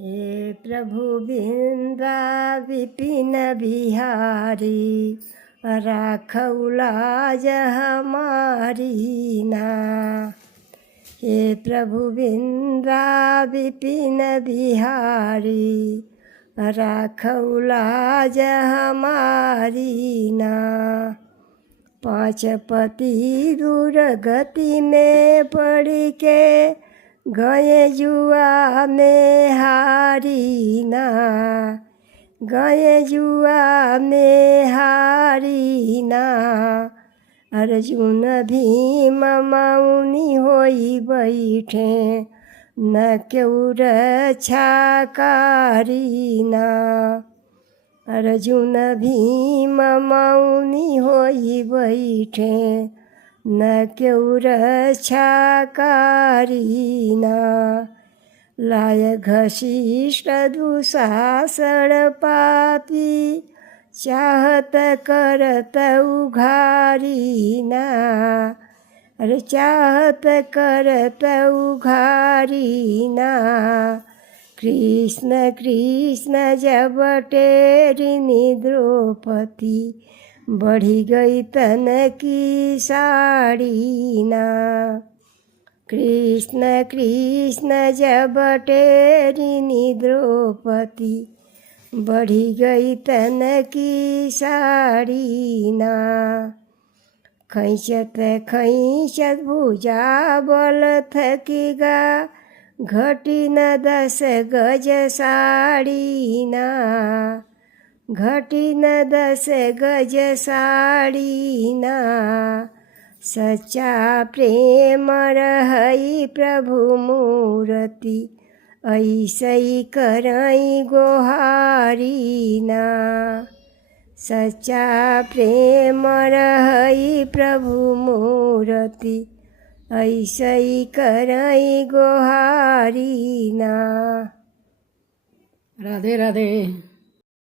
हे प्रभु बिंदा विपिन बिहारी, राखौ लाज हमारी ना। हे प्रभु बिंदा विपिन बिहारी, राखौ लाज हमारी ना। पाँच पति दुर्गति में पड़ के गए जुआ में हारी ना। गए जुआ में हारी ना। अर्जुन भीम मौनी होई बैठे, न केउ रक्षा कारी ना। अर्जुन भीम मौनी होई बैठे, न केउ रक्षा कारी ना। लाय घशिष्ट दुशासन पापी, चाहत करत उघारी ना। अरे चाहत करत उघारी ना। कृष्ण कृष्ण जब टेरिनी द्रौपदी, बढ़ी गई तन की साड़ी ना। कृष्ण कृष्ण जब टेरिनी द्रौपदी, बढ़ी गई तन की साड़ी ना। खैंचत खैंचत भुजा बल थकीगा, घटी न 10 गज साड़ी ना। घटी न 10 गज साड़ी ना। सच्चा प्रेम रहई प्रभु मूर्ति, ऐसई करई गोहारी ना। सच्चा प्रेम रहई प्रभु मूर्ति, ऐसई करई गोहारी ना। राधे राधे।